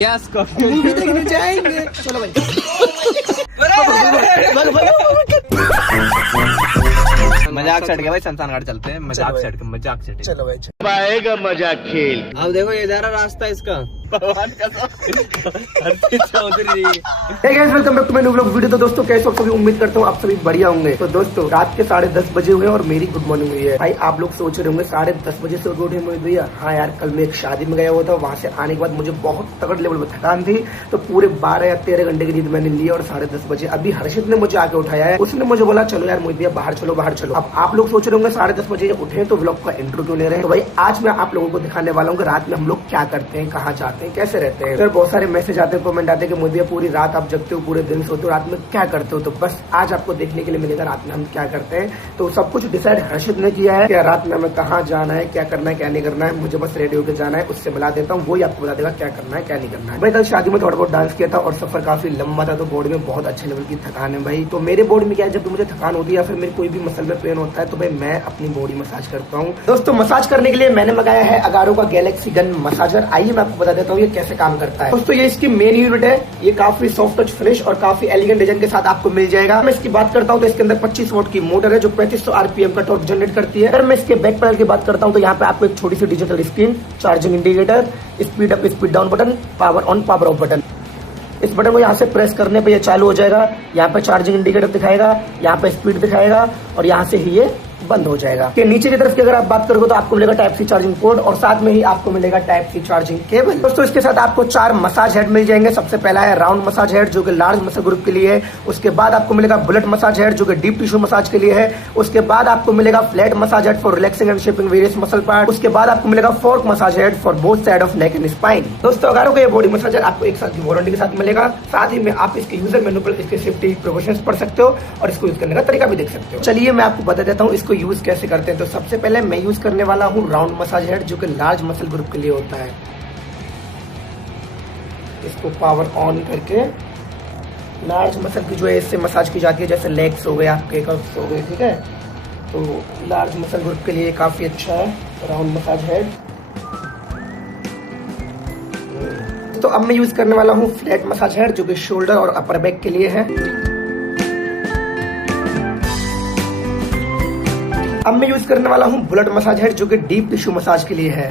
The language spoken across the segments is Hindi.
यस मूवी देखने जाएंगे। चलो भाई। मजाक छट गया भाई, शमशान घाट चलते हैं। मजाक छट चलो भाई। पाएगा मजाक खेल। अब देखो ये जा रहा रास्ता इसका भगवान का Chaudhary. Hey guys, welcome back to my new vlog video. तो दोस्तों कैसे हो सभी, उम्मीद करता हूँ आप सभी बढ़िया होंगे। तो दोस्तों रात के 10:30 बजे हुए और मेरी गुड मॉर्निंग हुई है। भाई आप लोग सोच रहे होंगे 10:30 बजे से उठे मोहित भैया। हाँ यार, कल मैं एक शादी में गया हुआ था, वहाँ से आने के बाद मुझे बहुत तगड़ लेवल में थकान थी, तो पूरे 12 या 13 घंटे की नींद मैंने ली और 10:30 बजे अभी हर्षित ने मुझे आके उठाया है। उसने मुझे बोला चलो यार मोहित भैया बाहर चलो बाहर चलो। अब आप लोग सोच रहे होंगे 10:30 बजे उठे तो व्लॉग का इंट्रो क्यों ले रहे हैं। तो भाई आज मैं आप लोगों को दिखाने वाला हूँ कि रात में हम लोग क्या करते हैं, कहाँ जाते हैं, कैसे रहते हैं। फिर बहुत सारे मैसेज आते हैं, कमेंट आते हैं कि मोदी पूरी रात आप जगते हो, पूरे दिन सोते हो, रात में क्या करते हो। तो बस आज आपको देखने के लिए मिलेगा रात में हम क्या करते हैं। तो सब कुछ डिसाइड हर्षित ने किया है कि रात में हमें कहाँ जाना है, क्या करना है, क्या नहीं करना है। मुझे बस रेडी होकर जाना है, उससे मिला देता हूँ, वही आपको बता देगा क्या करना है क्या नहीं करना है। भाई कल शादी में थोड़ा बहुत डांस किया था और सफर काफी लंबा था, तो बॉडी में बहुत अच्छे लेवल की थकान है भाई। तो मेरे बॉडी में क्या है, जब भी मुझे थकान होती है या फिर मेरे कोई भी मसल में पेन होता है तो भाई मैं अपनी बॉडी मसाज करता हूँ। दोस्तों मसाज करने के लिए मैंने मंगाया है अगारो का गैलेक्सी गन मसाजर। आइए मैं आपको बता देता हूँ ये कैसे काम करता है। दोस्तों ये इसकी मेन यूनिट है, ये काफी सॉफ्ट टच फिनिश और काफी एलिगेंट डिजाइन के साथ आपको मिल जाएगा। मैं इसकी बात करता हूँ तो इसके अंदर 25 वोल्ट की मोटर है जो 3500 आरपीएम का टॉर्क जनरेट करती है। अगर मैं इसके बैक पैनल की बात करता हूँ तो यहाँ पे आपको एक छोटी सी digital screen, charging indicator, speed up speed down button, power on power off button. इस बटन को यहाँ से प्रेस करने पे ये चालू हो जाएगा। यहाँ पे चार्जिंग इंडिकेटर दिखाएगा, यहाँ पे स्पीड दिखाएगा और यहाँ से ही ये बंद हो जाएगा। कि नीचे की तरफ की अगर आप बात करोगे तो आपको मिलेगा टाइप सी चार्जिंग पोर्ट और साथ में ही आपको मिलेगा टाइप सी चार्जिंग केबल। दोस्तों इसके साथ आपको 4 मसाज हेड मिल जाएंगे। सबसे पहला है राउंड मसाज हेड जो कि लार्ज मसल ग्रुप के लिए है। उसके बाद आपको मिलेगा बुलेट मसाज हेड जो कि डीप टिश्यू मसाज के लिए है। उसके बाद आपको मिलेगा flat massage head for relaxing and shaping various muscle part. उसके बाद आपको मिलेगा fork massage head for both side of neck and spine. दोस्तों अगारो का ये बॉडी मसाजर आपको 1 साल की वारंटी के साथ मिलेगा। साथ ही में आप इसके यूजर मेन्यू पर इसके सेफ्टी प्रिकॉशंस पढ़ सकते हो और इसको यूज करने का तरीका भी देख सकते हो। चलिए मैं आपको बता देता हूँ इसको यूज कैसे करते हैं। तो सबसे पहले मैं यूज करने वाला हूँ राउंड मसाज हेड जो कि लार्ज मसल ग्रुप के लिए होता है। इसको पावर ऑन करके लार्ज मसल की जो है इससे मसाज की जाती है, जैसे लेग्स हो गए, आपके कफ्स हो गए, ठीक है। तो लार्ज मसल ग्रुप के लिए काफी अच्छा है राउंड मसाज हेड। तो अब मैं यूज करने वाला हूँ फ्लैट मसाज हेड जो कि शोल्डर और अपर बैक के लिए है। अब मैं यूज करने वाला हूँ बुलेट मसाज हेड जो कि डीप टिश्यू मसाज के लिए है।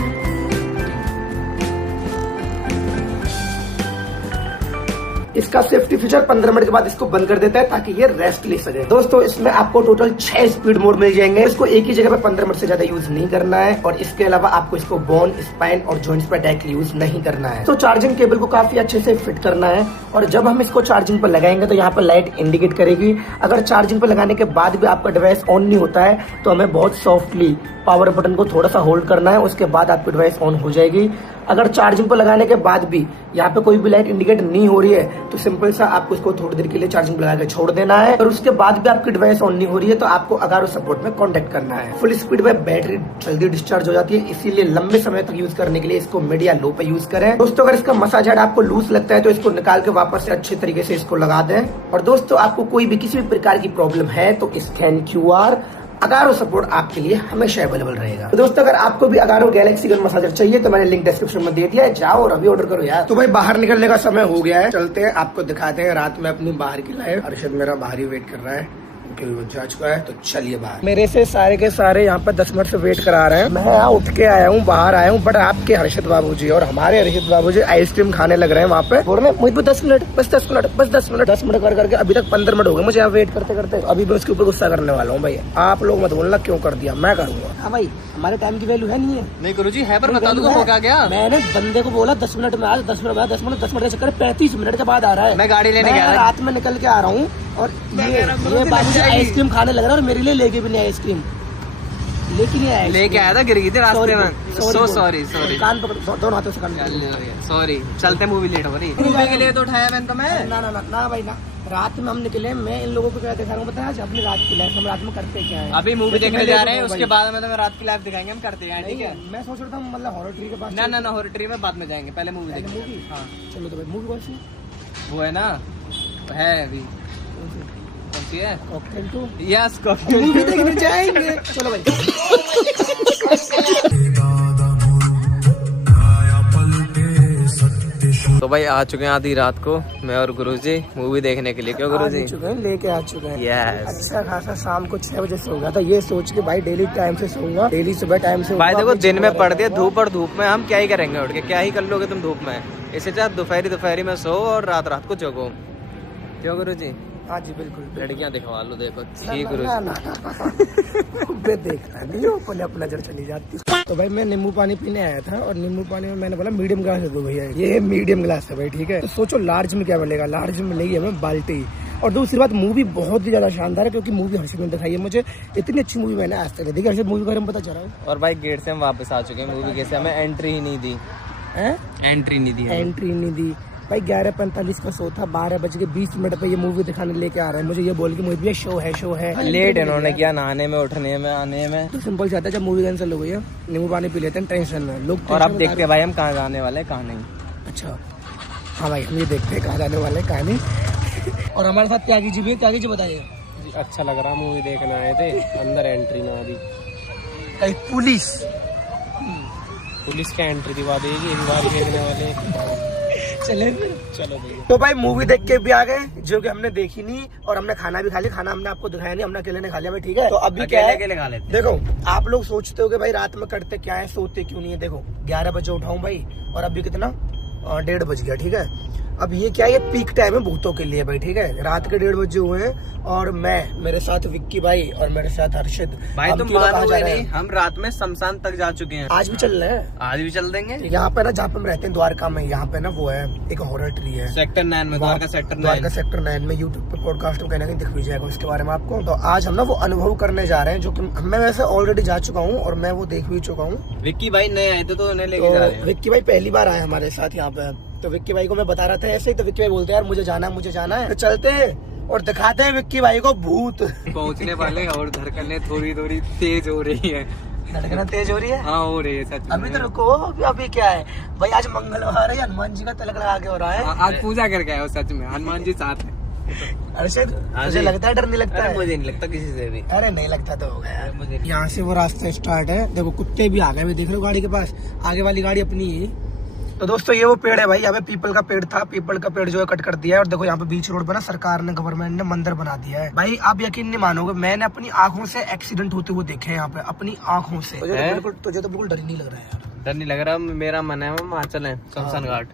इसका सेफ्टी फीचर 15 मिनट के बाद इसको बंद कर देता है ताकि ये रेस्ट ले सके। दोस्तों इसमें आपको टोटल 6 स्पीड मोड मिल जाएंगे। इसको एक ही जगह पे 15 मिनट से ज्यादा यूज नहीं करना है और इसके अलावा आपको इसको बोन, स्पाइन और जॉइंट्स पे डायरेक्टली यूज नहीं करना है। तो चार्जिंग केबल को काफी अच्छे से फिट करना है और जब हम इसको चार्जिंग पर लगाएंगे तो यहाँ पर लाइट इंडिकेट करेगी। अगर चार्जिंग पर लगाने के बाद भी आपका डिवाइस ऑन नहीं होता है तो हमें बहुत सॉफ्टली पावर बटन को थोड़ा सा होल्ड करना है, उसके बाद आपकी डिवाइस ऑन हो जाएगी। अगर चार्जिंग पर लगाने के बाद भी यहाँ पे कोई भी लाइट इंडिकेट नहीं हो रही है तो सिंपल सा आपको इसको थोड़ी देर के लिए चार्जिंग लगा के छोड़ देना है और उसके बाद भी आपकी डिवाइस ऑन नहीं हो रही है तो आपको अगारो सपोर्ट में कांटेक्ट करना है। फुल स्पीड में बैटरी जल्दी डिस्चार्ज हो जाती है, इसीलिए लंबे समय तक यूज करने के लिए इसको मिड या लो पे यूज करें। दोस्तों अगर इसका मसाज हेड आपको लूज लगता है तो इसको निकाल के वापस से अच्छे तरीके से इसको लगा दें। और दोस्तों आपको कोई भी किसी भी प्रकार की प्रॉब्लम है तो स्कैन QR अगारो सपोर्ट आपके लिए हमेशा अवेलेबल रहेगा। तो दोस्तों अगर आपको भी अगारो गैलेक्सी गन मसाजर चाहिए तो मैंने लिंक डिस्क्रिप्शन में दे दिया है, जाओ और अभी ऑर्डर करो यार। तो भाई बाहर निकलने का समय हो गया है, चलते हैं आपको दिखाते हैं रात में अपनी बाहर की लाइफ। अर्शद मेरा बाहर ही वेट कर रहा है क्योंकि वो जा चुका है, तो चलिए बाहर। मेरे से सारे के सारे यहाँ पर 10 मिनट से वेट करा रहे हैं। मैं यहाँ उठ के आया हूँ, बाहर आया हूँ, बट आपके हर्षित बाबूजी और हमारे हर्षित बाबूजी आइसक्रीम खाने लग रहे हैं वहाँ पे। बोल रहे हैं मुझे 10 मिनट बस 10 मिनट बस 10 मिनट 10 मिनट कर करके अभी तक 15 मिनट हो गए मुझे यहाँ वेट करते करते। अभी मैं उसके ऊपर गुस्सा करने वाला हूँ भाई। आप लोग मत बोलना क्यों कर दिया, मैं करूँगा। हाँ भाई हमारे टाइम की वैल्यू है नहीं है। नहीं गुरुजी है पर बता दूंगा क्या गया। मैंने बंदे को बोला 10 मिनट में आ, 10 मिनट में 10 मिनट का चक्कर 35 मिनट के बाद आ रहा है। मैं गाड़ी लेने गया, रात में निकल के आ रहा हूँ और ये बाबूजी आइसक्रीम खाने लग रहा है और मेरे लिए लेके भी नहीं आइसक्रीम लेके आया था, गिर गई थी रास्ते में। सॉरी कान पकड़ दोनों हाथों से कान सॉरी। चलते मूवी लेट हो रही मूवी के लिए तो उठाया मैंने तो मैं। ना भाई ना, रात में हम निकले। मैं इन लोगों को क्या दिखा रहा हूँ बताया अपनी रात की लाइफ हम रात में करते क्या है। अभी मूवी देखने जा रहे हैं, उसके बाद में तो मैं रात की लाइफ दिखाएंगे हम करते हैं, ठीक है। मैं सोच रहा था मतलब हॉरर ट्री के पास। ना हॉरर ट्री में बाद में जाएंगे, पहले मूवी देखेंगे। मूवी हाँ चलो। तो भाई मूवी कौन सी वो है ना, है अभी कौन सी है? कॉकटेल 2। यस कॉकटेल मूवी देखने जाएंगे। चलो भाई। तो भाई आ चुके हैं आधी रात को मैं और गुरुजी मूवी देखने के लिए। क्यों गुरुजी? लेके आ चुके हैं। यस। अच्छा खासा शाम को 6 बजे सो गया था, ये सोच के भाई डेली टाइम से सोऊंगा, डेली सुबह टाइम से। भाई देखो दिन में पड़ दिया धूप, और धूप में हम क्या ही करेंगे उठ के, क्या ही कर लोगे तुम धूप में। इससे चाहे दोपहरी में सो और रात को जगो। क्यों गुरुजी? हाँ जी बिल्कुल। लड़कियां दिखवा लो, देखो ठीक गुरुजी। देखता नहीं हो, पहले अपना नजर चली जाती। तो भाई मैं नींबू पानी पीने आया था, और नींबू पानी में मैंने बोला मीडियम ग्लास दो भैया। ये मीडियम ग्लास है भाई, ठीक है। तो सोचो लार्ज में क्या मिलेगा, लार्ज में नहीं है मैं बाल्टी। और दूसरी बात, मूवी बहुत ही ज्यादा शानदार है, क्योंकि मूवी हर्षद ने दिखाई है मुझे। इतनी अच्छी मूवी मैंने आज तक नहीं देखी। हर्षद मूवी के बारे में पता चला है? और भाई गेट से हम वापस आ चुके हैं मूवी के, से हमें एंट्री ही नहीं दी। एंट्री नहीं दी भाई। 11:45 का शो था, 12:20 पे ये मूवी दिखाने लेके आ रहा है मुझे। ये बोल के मूवी शो है। लेट इन्होंने किया नहाने में, उठने में, आने में। तो सिंपल चाहता है जब मूवी कैंसिल हो गई है, नींबू पानी पी लेते हैं, टेंशन में लोग। और अब देखते हैं भाई हम कहाँ जाने वाले हैं, कहाँ नहीं। अच्छा हाँ भाई, हम ये देखते हैं कहाँ जाने वाले हैं, कहाँ नहीं। और हमारे साथ त्यागी जी भी है। त्यागी जी बताइए। अच्छा लग रहा, मूवी देखने आए थे, अंदर एंट्री ना दी। कहीं पुलिस का एंट्री दिवा देगी इस बार देखने वाले। चले चलो भैया। तो भाई मूवी देख के भी आ गए, जो कि हमने देखी नहीं, और हमने खाना भी खा लिया। खाना हमने आपको दिखाया नहीं, हमने अकेले ने खा लिया भाई, ठीक है। तो अभी क्या है, खा लेते। देखो आप लोग सोचते हो कि भाई रात में करते क्या है, सोते क्यों नहीं है। देखो 11 बजे उठाऊं भाई, और अभी कितना 1:30 बज गया, ठीक है। अब ये क्या है, ये पीक टाइम है भूतों के लिए भाई, ठीक है। रात के 1:30 बजे हुए हैं, और मैं, मेरे साथ विक्की भाई और मेरे साथ हर्षद भाई। तुम मानोगे नहीं, हम रात में शमशान तक जा चुके हैं। आज भी चल रहे हैं, आज भी चल देंगे। यहाँ पे ना जहाँ पे हम रहते हैं द्वारका में, यहाँ पे ना वो है एक हॉरर ट्री है, सेक्टर 9 में, द्वारका सेक्टर 9 में। यूट्यूब पे पॉडकास्ट में कहीं दिख भी जाएगा उसके बारे में आपको। तो आज हम ना वो अनुभव करने जा रहे हैं, जो कि मैं वैसे ऑलरेडी जा चुका हूँ, और मैं वो देख भी चुका हूँ। विक्की भाई नए आए थे तो उन्हें लेके जा रहे हैं। विक्की भाई पहली बार आए हमारे साथ यहाँ पे। तो विक्की भाई को मैं बता रहा था ऐसे ही, तो विक्की भाई बोलते हैं यार मुझे जाना है। तो चलते हैं और दिखाते हैं विक्की भाई को भूत। पहुंचने वाले और धड़कने थोड़ी तेज हो रही है। धड़कना तेज हो रही है? हाँ हो रही है सच। अभी तो रुको, अभी क्या है भाई, आज मंगलवार है, हनुमान जी का तिलक लगा के हो रहा है। आज पूजा करके आए हो सच में, हनुमान जी साथ है। अर्षद मुझे लगता है डर नहीं लगता है? मुझे नहीं लगता किसी से भी। अरे नहीं लगता तो हो गया मुझे। यहाँ से वो रास्ता स्टार्ट है, देखो कुत्ते भी आ गए, देख रहे हो गाड़ी के पास। आगे वाली गाड़ी अपनी है। तो दोस्तों ये वो पेड़ है भाई, यहाँ पे पीपल का पेड़ था, पीपल का पेड़ जो है कट कर दिया है। और देखो यहाँ पे बीच रोड पर ना सरकार ने, गवर्नमेंट ने मंदिर बना दिया है भाई। आप यकीन नहीं मानोगे, मैंने अपनी आंखों से एक्सीडेंट होते हुए देखे हैं यहाँ पे, अपनी आंखों से। तुझे तो बिल्कुल डर नहीं लग रहा है यार? डर नहीं लग रहा, मेरा मन है वहाँ चले शमशान घाट।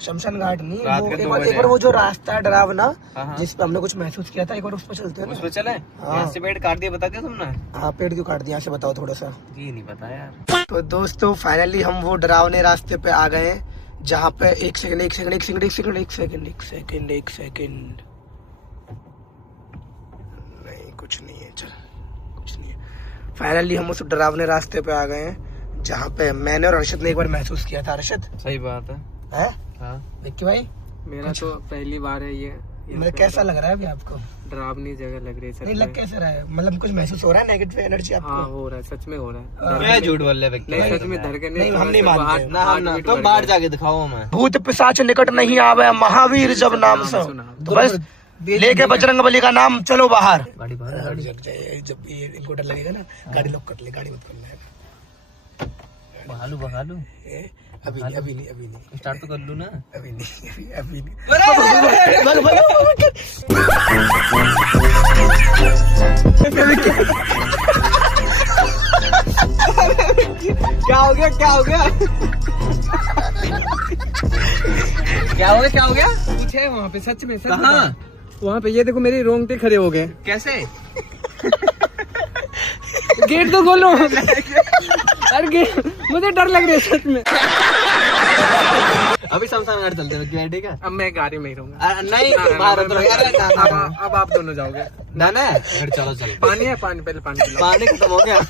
शमशान घाट नहीं, एक बार वो जो रास्ता है डरावना, जिसपे हमने कुछ महसूस किया था, एक बार उस पर चलते हैं। उस पर चले? यहाँ से पेड़ काट दिया, बता दिया तुमने? हाँ पेड़ क्यों काट दिया, यहाँ से बताओ थोड़ा सा। ये नहीं पता यार। तो दोस्तों फाइनली हम वो डरावने रास्ते पे आ गए हैं, जहाँ पे एक सेकंड नहीं, कुछ नहीं है, चल कुछ नहीं है। फाइनली हम उस डरावने रास्ते पे आ गए हैं, जहाँ पे मैंने और अर्षद ने एक बार महसूस किया था। अर्षद सही बात है? हाँ विक्की भाई, मेरा तो पहली बार है ये। मतलब कैसा लग रहा है अभी आपको? डरावनी जगह लग रही है। नहीं लग कैसे रहा है, मतलब कुछ महसूस हो रहा है नेगेटिव एनर्जी आपको? हाँ हो रहा है, सच में हो रहा है। मैं झूठ बोल रहे, सच में धड़कन नहीं, हम नहीं मानते ना। तो बाहर जाके दिखाओ हमें। भूत पिशाच निकट नहीं आवे, महावीर जब नाम से। तो बस लेके बजरंग बली का नाम, चलो बाहर। गाड़ी बाहर, गाड़ी जग जाए जब ये इनको डर लगेगा ना, गाड़ी लॉक कर ले, गाड़ी मत करना है। बहालू अभी नहीं स्टार्ट तो कर लूं ना। अभी नहीं क्या हो गया कुछ है वहाँ पे, सच में? कहाँ? वहाँ पे ये देखो मेरे रोंगटे खड़े हो गए। कैसे? गेट तो खोलो। अरे मुझे डर लग रहा है सच में। अभी शमशान घाट चलते हैं, ठीक है? अब मैं गाड़ी में ही रहूंगा। नहीं अब आप दोनों जाओगे ना? चलो पानी है, पानी खत्म हो गया।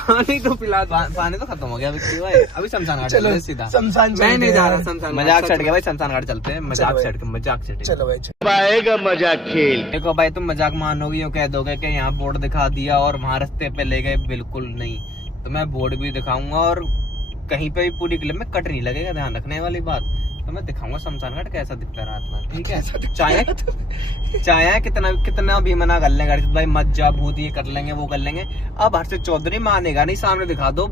पानी तो पिला, पानी तो खत्म हो गया अभी शमशान घाट चलो सीधा। शमशान मैं नहीं जा रहा शमशान, मजाक छट गया भाई, शमशान घाट चलते हैं। मजाक छट चलो भाई, आएगा मजाक खेल। देखो भाई तुम मजाक मानोगे, यूँ कह दोगे कि यहाँ बोर्ड दिखा दिया और वहाँ रास्ते पे ले गए, बिल्कुल नहीं। तो मैं बोर्ड भी दिखाऊंगा, और कहीं पे भी पूरी क्लिप में कट नहीं लगेगा, ध्यान रखने वाली बात। तो मैं दिखाऊंगा शमशान घाट कैसा दिखता है रात में, ठीक है? चाहे कितना भी मना कर लेंगे भाई, मत जा भूत, ये कर लेंगे वो कर लेंगे। अब हर्षद चौधरी मानेगा नहीं, सामने दिखा दो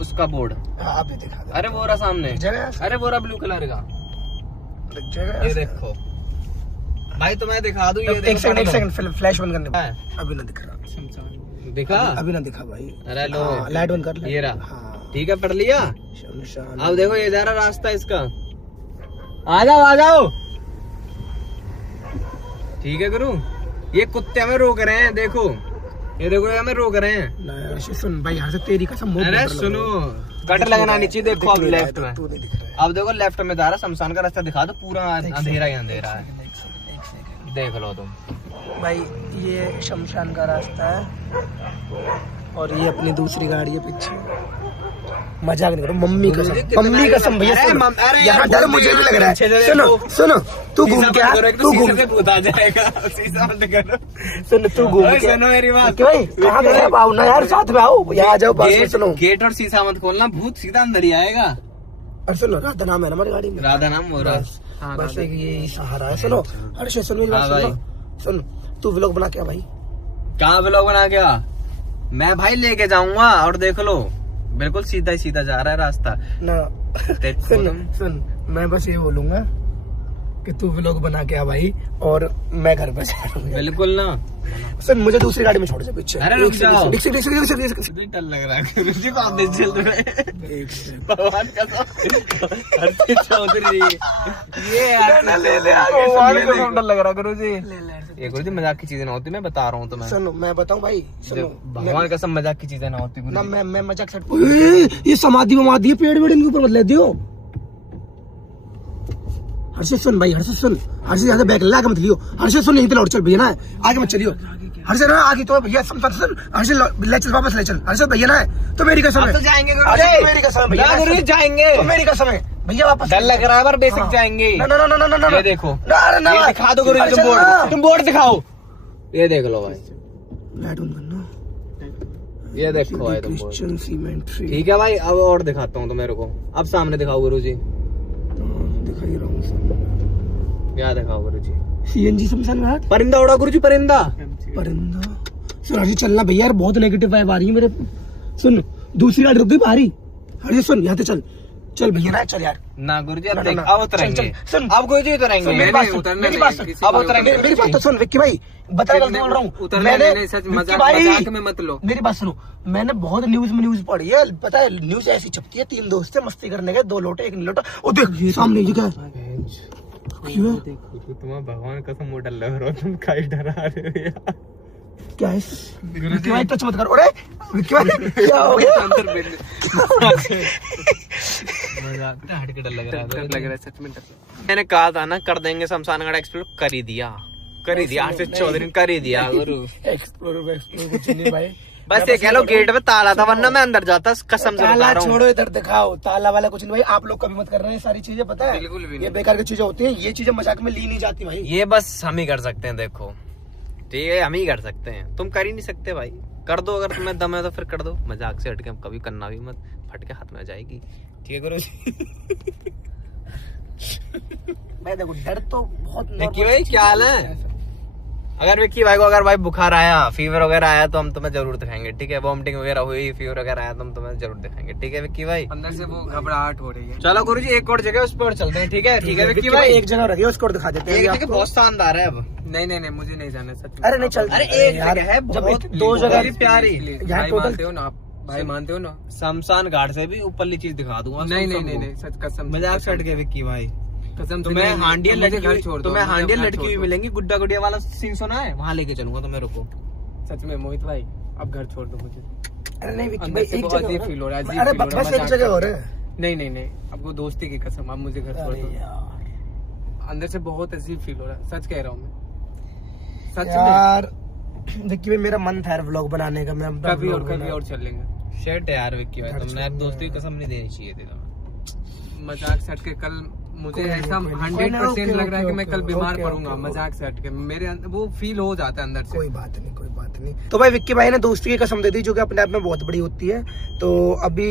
उसका बोर्ड। अभी दिखा दो। अरे वो रहा सामने, अरे वो रहा ब्लू कलर का, दिख जाएगा। ये देखो भाई, तो मैं दिखा दूं। ये एक सेकंड फ्लैश बंद करने। है। अभी ना दिख रहा, दिखा? अभी ना दिखा भाई। अरे लो, लाइट बंद कर। ये रहा। हाँ, ठीक है, पढ़ लिया। शमशान। अब देखो ये जा रहा रास्ता इसका। आ जाओ आ जाओ। ठीक है गुरु, ये कुत्ते हमें रोक रहे हैं, देखो ये देखो, ये हमें रोक रहे हैं। नहीं, सुन भाई, यहाँ से तेरी कसम। अरे सुनो, कट लगना नीचे, देखो अब लेफ्ट में। तू नहीं दिख रहा अब देखो लेफ्ट में जा रहा, शमशान का रास्ता दिखा दो, पूरा अंधेरा ही अंधेरा है। देख लो तुम है भाई, ये शमशान का रास्ता है और ये अपनी दूसरी गाड़ी है पीछे। मजाक नहीं करो, मम्मी कसम भैया। यहाँ डर मुझे भी लग रहा है। सुनो, तू घूम के आ, तू घूम आ जाएगा। सुन, तू घूम के। सुनो मेरी बात भाई, कहाँ गए आप? आओ ना यार, साथ में आओ, यहाँ आ जाओ पास में। सुनो, गेट और शीशा मत खोलना, भूत सीधा अंदर ही आएगा। और सुनो, राधा नाम है ना हमारी गाड़ी में। राधा नाम हो रहा है। बस एक ये सहारा है। सुनो हर्ष, सुन मेरी बात, सुन, तू व्लॉग बना के आ भाई। कहाँ व्लॉग बना गया? मैं भाई लेके जाऊंगा, और देख लो बिल्कुल सीधा ही सीधा जा रहा है रास्ता ना। सुन, मैं बस ये बोलूंगा कि तू व्लॉग बना के आ भाई, और मैं घर पर जा रहा हूँ। बिल्कुल ना। सुन, मुझे दूसरी गाड़ी में छोड़ दे पीछे। अरे रुक जाओ। डर लग रहा है गुरुजी को, आप देख चल रहे भगवान का चौधरी, ये डर लग रहा गुरुजी। ये गुरुजी मजाक की चीजें ना होती, मैं बता रहा हूँ तुम्हें। सुनो, मैं बताऊँ भाई, सुनो, भगवान कसम मजाक की चीजें ना होती ना। मैं मजाक से, ये समाधि वमाधि पेड़ वेड़ इनके ऊपर बदले दियो। हर्षित सुन भाई, हर्षित सुन, हर्षित यहाँ से बैग ला के मत लियो। हर्षित सुन, यहीं पे लौट चल भैया ना, आगे मत चलियो। हर्षित ना आगे तो भैया सुन, हर्षित ले चल, वापस ले चल। हर्षित भैया ना है तो मेरी कसम है। तो जाएंगे अरे मेरी कसम है भैया, गुरुजी जाएंगे, तो मेरी कसम है भैया, वापस। डर लग रहा है पर बेसिक जाएंगे। ना, ये देखो, ये दिखा दो गुरुजी, तुम बोर्ड दिखाओ। ये देख लो भाई, लाइट ऑन करना। ये देखो भाई तुम बोर्ड। Christian symmetry. ठीक है भाई, अब और दिखाता हूँ तो मेरे को। अब सामने दिखाओ गुरुजी। दिखा ही रहा हूँ। क्या दिखाओ गुरुजी? सीएनजी शमशान घाट। परिंदा उड़ा गुरुजी, परिंदा। सुन हर्षित, चलना भैया यार, बहुत नेगेटिव वाइब आ रही है मेरे। सुन, दूसरी गाड़ी रुक गई बाहरी। हर्षित सुन, यहाँ से चल भैया ना, चल यार। ना गुरुजी, अब देख, अब उतरेंगे। सुन, अब गुरुजी उतरेंगे। मेरी बात सुन, अब उतरेंगे। मेरी बात तो सुन विक्की भाई, बता गलती बोल रहा हूँ मैंने। विक्की भाई में मत लो, मेरी बात सुनो, मैंने बहुत न्यूज पढ़ी है, पता है न्यूज ऐसी छपती है, 3 दोस्त थे मस्ती करने गए, 2 लोटे 1 नहीं लोटा। ओ देख सामने, ये क्या है? तुम्हें भगवान कसम मोटा लग रहा, तुम काहे डरा रहे हो यार? क्या है? विक्की भाई टच मत करो। अरे विक्की भाई, क्या हो गया? हट के डर लग रहा है सच में। मैंने कहा था ना कर देंगे शमशान घाट एक्सप्लोर, कर ही दिया। हर्षित चौधरी कर ही दिया गुरु। एक्सप्लोर कुछ नहीं भाई, बस ये कह लो गेट पे ताला था, वरना मैं अंदर जाता, कसम से बता रहा हूँ। छोड़ो, इधर दिखाओ, ताला वाला कुछ नहीं भाई। आप लोग कभी मत कर रहे हैं सारी चीजें, पता है बिल्कुल भी नहीं। ये बेकार की चीजें होती हैं, ये चीजें मजाक में ली नहीं जाती भाई। ये बस हम ही कर सकते हैं, देखो ठीक है, हम ही कर सकते हैं, तुम कर ही नहीं सकते भाई। कर दो, अगर तुम्हें दम है तो फिर कर दो, मजाक से हटके कभी करना भी मत, फट के हाथ में आ जाएगी। ठीक है गुरु जी। मैं देखो, डर तो बहुत। विक्की भाई क्या हाल है? अगर विक्की भाई को अगर भाई बुखार आया, फीवर वगैरह आया तो हम तुम्हें जरूर दिखाएंगे। ठीक है, वॉमिटिंग वगैरह हुई, फीवर वगैरह आया तो हम तुम्हें जरूर दिखाएंगे। ठीक है विक्की भाई, अंदर से वो घबराहट हो रही है। चलो गुरुजी, एक और जगह उस पर चलते हैं। ठीक है विक्की भाई, एक जगह रखिए, उसको दिखा देते हैं। एक जगह बहुत शानदार है। अब नहीं मुझे नहीं जाना सच में। अरे नहीं चल, अरे एक जगह है बहुत, 2 जगह प्यारी। भाई मानते हो ना आप? भाई मानते हो ना? शमशान घाट से भी ऊपरली चीज दिखा दूंगा। नहीं सच कसम, मजाक से हट के विक्की भाई। कसम से। तुम्हें हांडियल लड़की, तुम्हें हांडियल लड़की भी भी मिलेंगी, गुड्डा गुड़िया वाला सीन सुना है, वहाँ लेके चलूंगा तुम्हें, रुको। सच में मोहित भाई, अब घर छोड़ दो मुझे। अरे नहीं विक्की अंदर भाई, से एक बहुत जगह अजीब फील हो रहा है, अजीब अरे फील हो रहा है, बस एक मजाक जगह कर- हो रहा है। नहीं अब वो दोस्ती की कसम, अब मुझे घर छोड़ अरे दो। यार, अंदर से बहुत अजीब फील हो रहा है, सच कह रहा हूँ मैं, सच में। यार विक्की भाई, मेरा मन था यार व्लॉग बनाने का, मैं कभी और चलेंगे। शेट यार विक्की भाई, तुमने यार दोस्ती की कसम नहीं देनी चाहिए थी तुम्हें। मजाक से हटके कल मुझे ऐसा 100% लग रहा है कि मैं कल बीमार पड़ूंगा। मजाक से हटके मेरे वो फील हो जाता है अंदर से। कोई बात नहीं। तो भाई विक्की भाई ने दोस्ती की कसम दे दी, जो कि अपने आप में बहुत बड़ी होती है। तो अभी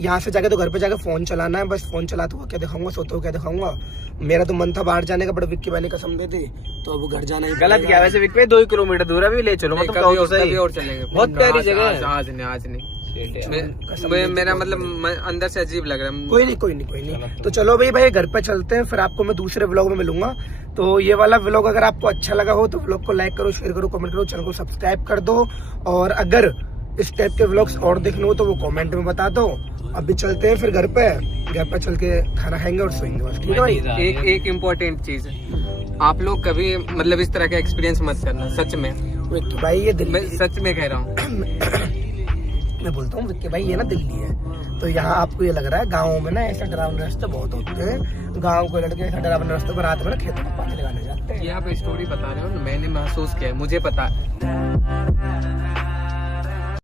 यहाँ से जाके तो घर पे जाके फोन चलाना है, बस फोन चलाते हुआ क्या दिखाऊंगा, सोते हुए क्या दिखाऊंगा। मेरा तो मन था बाहर जाने का, बट विक्की भाई ने कसम दे दी, तो अब घर जाना ही गलत क्या वैसे विक्की भाई, 2 किलोमीटर दूर है, अभी ले चलो, मतलब कभी और चलेंगे। बहुत प्यारी जगह है। आज नहीं मेरा मतलब अंदर से अजीब लग रहा है। कोई नहीं। तो चलो भाई घर पे चलते हैं, फिर आपको मैं दूसरे व्लॉग में मिलूंगा। तो ये वाला व्लॉग अगर आपको अच्छा लगा हो तो व्लॉग को लाइक करो, शेयर करो, कमेंट करो, चैनल को सब्सक्राइब कर दो। और अगर इस टाइप के व्लॉग्स और देखने हो तो वो कमेंट में बता दो। अभी चलते हैं फिर घर पे चल के खाना खाएंगे और सोएंगे बस, ठीक है भाई। एक इम्पोर्टेंट चीज है, आप लोग कभी मतलब इस तरह का एक्सपीरियंस मत करना, सच में विक्की भाई ये दिल्ली, मैं सच में कह रहा हूँ। मैं बोलता हूँ विक्की भाई ये ना दिल्ली है, तो यहाँ आपको ये लग रहा है गाँव में ना ऐसे डरावने रास्ते बहुत होते हैं। गाँव के लड़के ऐसे डरावने रास्ते पर रात में ना खेतों में पानी लगाने जाते हैं। ये आप स्टोरी बता रहे हो, मैंने महसूस किया है, मुझे पता है।